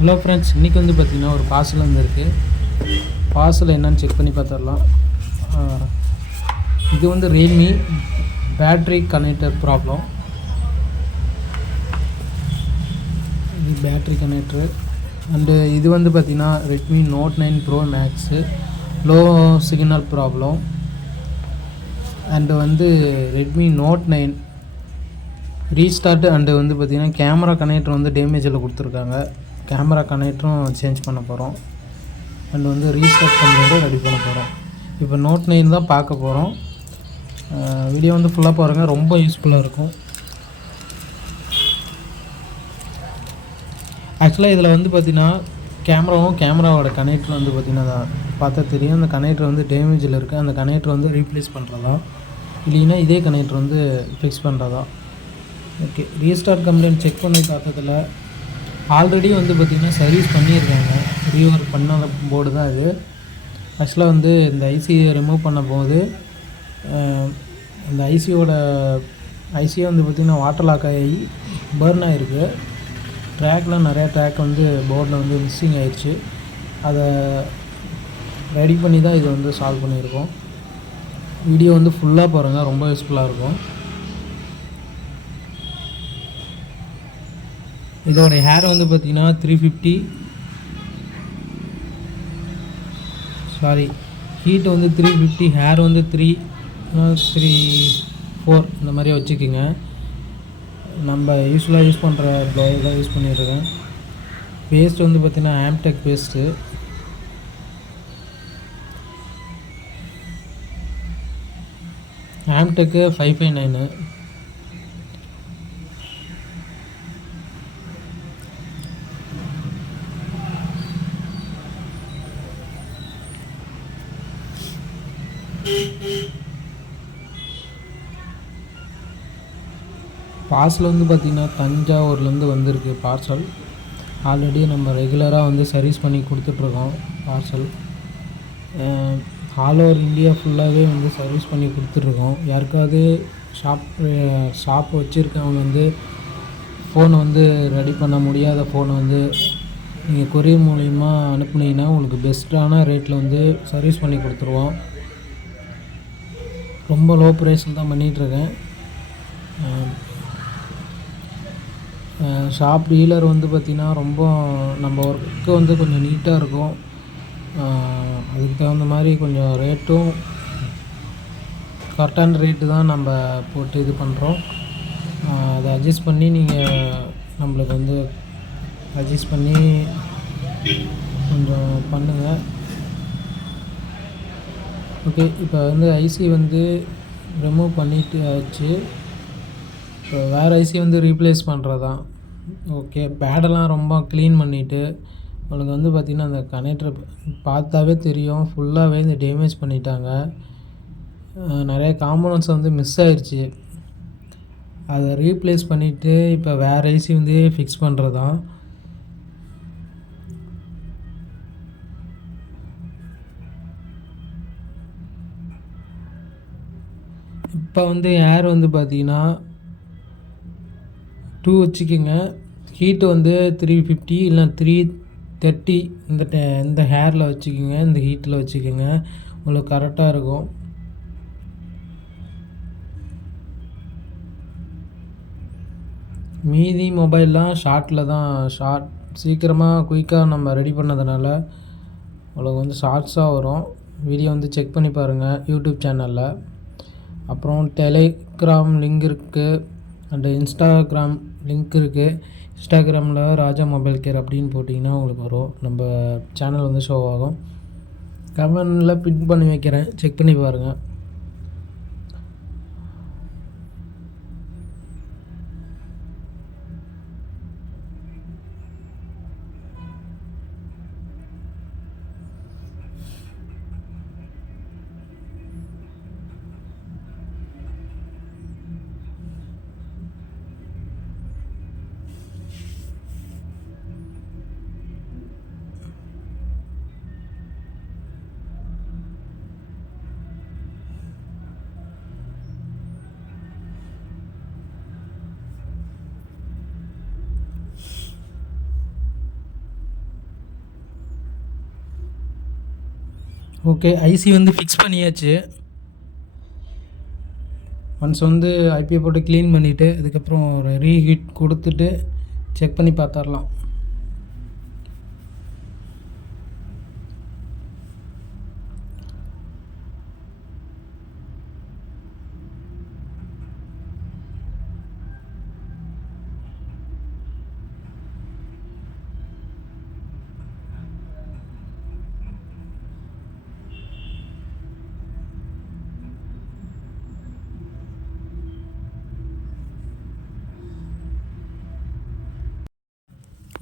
Hello friends, இன்றைக்கி வந்து பார்த்திங்கன்னா ஒரு பார்சல் வந்துருக்கு. பார்சல் என்னன்னு செக் பண்ணி பார்த்துடலாம். இது வந்து ரியல்மி பேட்ரி கனெக்டர் ப்ராப்ளம். இது பேட்ரி கனெக்டரு. அண்டு இது வந்து பார்த்திங்கன்னா Redmi note 9 pro max low signal problem. And வந்து ரெட்மி நோட் 9 ரீஸ்டார்ட். அண்டு வந்து பார்த்திங்கன்னா கேமரா கனெக்டர் வந்து டேமேஜில் கொடுத்துருக்காங்க. கேமரா கனெக்டரும் சேஞ்ச் பண்ண போகிறோம். அண்ட் வந்து ரீஸ்டார்ட் பண்ணிட்டு ரெடி பண்ண போகிறோம். இப்போ நோட் 9 தான் பார்க்க போகிறோம். வீடியோ வந்து ஃபுல்லாக பாருங்கள், ரொம்ப யூஸ்ஃபுல்லாக இருக்கும். ஆக்சுவலாக இதில் வந்து பார்த்திங்கன்னா கேமராவோட கனெக்டர் வந்து பார்த்திங்கன்னா பார்த்தா தெரியும். அந்த கனெக்டர் வந்து டேமேஜில் இருக்குது. அந்த கனெக்டர் வந்து ரீப்ளேஸ் பண்ணுறதா, இல்லைன்னா இதே கனெக்டர் வந்து ஃபிக்ஸ் பண்ணுறதா. ஓகே, ரீஸ்டார்ட் கம்ப்ளைண்ட் செக் பண்ணி பார்த்ததில் ஆல்ரெடி வந்து பார்த்திங்கன்னா சர்வீஸ் பண்ணியிருக்காங்க. ரீஒர்க் பண்ண போர்டு தான் இது. ஆக்சுவலாக வந்து இந்த ஐசியை ரிமூவ் பண்ண போது இந்த ஐசியை வந்து பார்த்திங்கன்னா வாட்டர் லாக் ஆகி பர்ன் ஆகிருக்கு. ட்ராக்லாம் நிறையா ட்ராக் வந்து போர்டில் வந்து மிஸ்ஸிங் ஆகிடுச்சு. அதை ரெடி பண்ணி தான் இதை வந்து சால்வ் பண்ணியிருக்கோம். வீடியோ வந்து ஃபுல்லாக பாருங்கள், ரொம்ப யூஸ்ஃபுல்லாக இருக்கும். இதோட ஹேர் வந்து பார்த்திங்கன்னா 350, ஹீட் வந்து 350, ஹேர் வந்து 3-4 இந்த மாதிரி வச்சுக்கோங்க. நம்ம யூஸ்ஃபுல்லாக யூஸ் பண்ணுற ப்ளவுஸ் தான் யூஸ் பண்ணியிருக்கேன். பேஸ்ட் வந்து பார்த்திங்கன்னா ஆம்டெக் பேஸ்ட்டு. ஆம்டெக்கு 559. பார்சல் வந்து பார்த்திங்கன்னா தஞ்சாவூர்லேருந்து வந்திருக்கு பார்சல். ஆல்ரெடி நம்ம ரெகுலராக வந்து சர்வீஸ் பண்ணி கொடுத்துட்ருக்கோம் பார்சல். ஆல் ஓவர் இந்தியா ஃபுல்லாகவே வந்து சர்வீஸ் பண்ணி கொடுத்துட்ருக்கோம். யாருக்காவது ஷாப் வச்சுருக்கவங்க வந்து ஃபோனை வந்து ரெடி பண்ண முடியாத ஃபோனை வந்து நீங்கள் கொரியர் மூலிமா அனுப்புனீங்கன்னா உங்களுக்கு பெஸ்ட்டான ரேட்டில் வந்து சர்வீஸ் பண்ணி கொடுத்துருவோம். ரொம்ப லோ ப்ரைஸில் தான் பண்ணிகிட்ருக்கேன். ஷாப் டீலர் வந்து பார்த்திங்கன்னா ரொம்ப நம்ம ஒர்க்கு வந்து கொஞ்சம் நீட்டாக இருக்கும். அதுக்கு தகுந்த மாதிரி கொஞ்சம் ரேட்டும் கரெக்டான ரேட்டு தான் நம்ம போட்டு இது பண்ணுறோம். அதை அட்ஜஸ்ட் பண்ணி நீங்கள் நம்மளுக்கு வந்து அட்ஜஸ்ட் பண்ணி கொஞ்சம் பண்ணுங்கள். ஓகே, இப்போ வந்து ஐசி வந்து ரிமூவ் பண்ணிட்டு ஆச்சு. இப்போ வேறு ஐசி வந்து ரீப்ளேஸ் பண்ணுறதான். ஓகே, பேடெல்லாம் ரொம்ப க்ளீன் பண்ணிவிட்டு உங்களுக்கு வந்து பார்த்திங்கன்னா அந்த கனெக்டர் பார்த்தாவே தெரியும், ஃபுல்லாகவே இந்த டேமேஜ் பண்ணிட்டாங்க. நிறைய காம்போனன்ட்ஸ் வந்து மிஸ் ஆயிடுச்சு. அதை ரீப்ளேஸ் பண்ணிவிட்டு இப்போ வேறு ஐசி வந்து ஃபிக்ஸ் பண்ணுறதான். இப்போ வந்து ஏர் வந்து பார்த்திங்கன்னா 2 வச்சுக்கோங்க. ஹீட்டு வந்து 350 இல்லை 330 இந்த ஹேரில் வச்சுக்கோங்க, இந்த ஹீட்டில் வச்சுக்கோங்க, உங்களுக்கு கரெக்டாக இருக்கும். மீதி மொபைல்லாம் ஷார்ட் சீக்கிரமாக குயிக்காக நம்ம ரெடி பண்ணதுனால உங்களுக்கு வந்து ஷார்ட்ஸாக வரும். வீடியோ வந்து செக் பண்ணி பாருங்கள் யூடியூப் சேனலில். அப்புறம் டெலிகிராம் லிங்க் இருக்குது, அண்டு இன்ஸ்டாகிராம் லிங்க் இருக்குது. இன்ஸ்டாகிராமில் ராஜா மொபைல் கேர் அப்படின்னு போட்டிங்கன்னா உங்களுக்கு வரும், நம்ம சேனல் வந்து ஷோ ஆகும். கமெண்டில் பின் பண்ணி வைக்கிறேன், செக் பண்ணி பாருங்கள். ஓகே, ஐசி வந்து ஃபிக்ஸ் பண்ணியாச்சு. ஒன்ஸ் வந்து ஐபியை போட்டு க்ளீன் பண்ணிவிட்டு அதுக்கப்புறம் ஒரு ரீஹீட் கொடுத்துட்டு செக் பண்ணி பார்த்துடலாம்.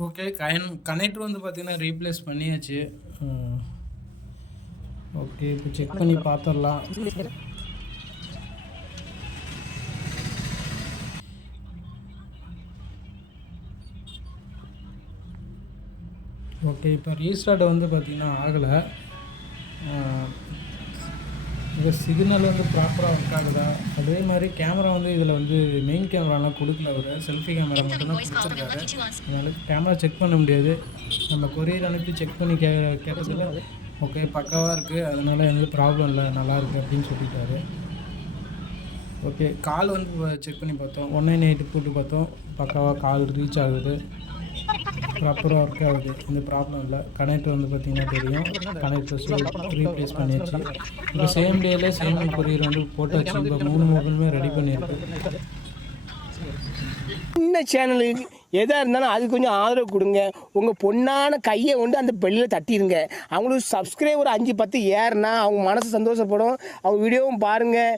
ஓகே, கனெக்டர் வந்து பார்த்திங்கன்னா ரீப்ளேஸ் பண்ணியாச்சு. ஓகே, இப்போ செக் பண்ணி பார்த்துடலாம். ஓகே, இப்போ ரீஸ்டார்ட் வந்து பார்த்திங்கன்னா ஆகலை. இந்த சிக்னல் வந்து ப்ராப்பராக ஒர்க் ஆகுதா? அதே மாதிரி கேமரா வந்து இதில் வந்து மெயின் கேமராலாம் கொடுக்கல, ஒரு செல்ஃபி கேமரா மட்டும்தான் கொடுத்துருக்காரு. அதனால் கேமரா செக் பண்ண முடியாது. நம்ம கொரியர் அனுப்பி செக் பண்ணி கேட்டதில் ஓகே பக்காவாக இருக்குது, அதனால் எந்த ப்ராப்ளம் இல்லை, நல்லாயிருக்கு அப்படின்னு சொல்லிட்டாரு. ஓகே, கால் வந்து செக் பண்ணி பார்த்தோம், 198 போட்டு பார்த்தோம், பக்காவாக கால் ரீச் ஆகுது, ப்ராப்பராக ஒர்க் ஆகுது, எந்த ப்ராப்ளம் இல்லை. கனெக்டர் வந்து பார்த்திங்கன்னா தெரியும், கனெக்டர் ரீப்ளேஸ் பண்ணியாச்சு. இப்போ சேம் டேல சேம் கொரியர் வந்து போட்டாச்சு. இப்போ 3 மொபைலுமே ரெடி பண்ணியிருக்கு. சின்ன சேனலுக்கு எதாக இருந்தாலும் அது கொஞ்சம் ஆதரவு கொடுங்க. உங்கள் பொண்ணான கையை கொண்டு அந்த பெல்லில் தட்டிடுங்க. அவங்களுக்கு சப்ஸ்கிரைபர் 5-10 ஏறுனா அவங்க மனசு சந்தோஷப்படும். அவங்க வீடியோவும் பாருங்கள்.